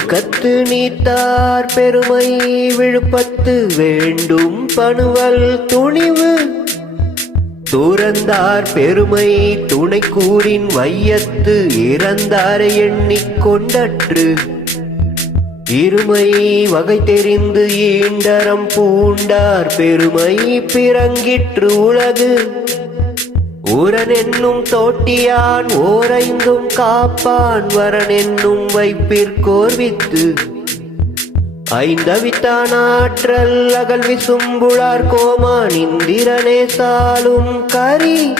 ஒழுக்கத்து நீத்தார் பெருமை விழுப்பத்து வேண்டும் பணுவல் துணிவு. துறந்தார் பெருமை துணை கூறின் வையத்து இறந்தாரை எண்ணிக் கொண்டற்று. இருமை வகை தெரிந்து ஈண்டரம் பூண்டார் பெருமை பிறங்கிற்று உலகு. ஊரன் என்னும் தோட்டியான் ஓரைந்தும் காப்பான் வரன் என்னும் வைப்பிற்கோர்வித்து ஐந்தவித்தான் ஆற்றல் அகல் விசும்புளார் கோமான் இந்திரனே சாலும் கரி.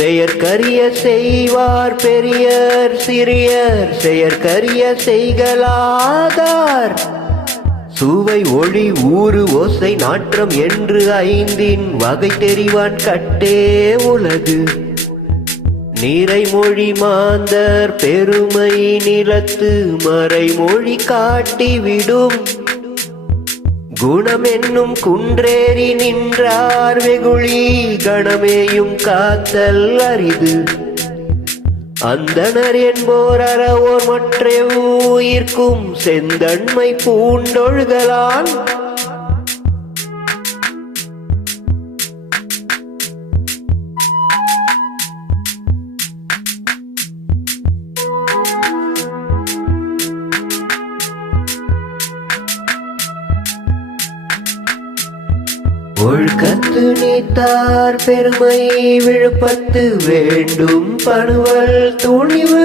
செயற்கரிய செய்வார் பெரியர் சிறியர். செயற்கரிய செய்களாதார். சுவை ஒளி ஊறு ஓசை நாற்றம் என்று ஐந்தின் வகை தெரிவான் கட்டே உலகு. நிறைமொழி மாந்தர் பெருமை நிலத்து மறைமொழி காட்டிவிடும் குணமென்னும் குன்றேறி நின்றார் வெகுளி கணமேயும் காத்தல் அரிது. அந்தனர் என்போர் அறவோர் மற்ற உயிர்க்கும் செந்தன்மை பூண்டொழுகலான். ஒழுக்கத்து நீத்தார் பெருமை விழுப்பத்து வேண்டும் பணுவல் துணிவு.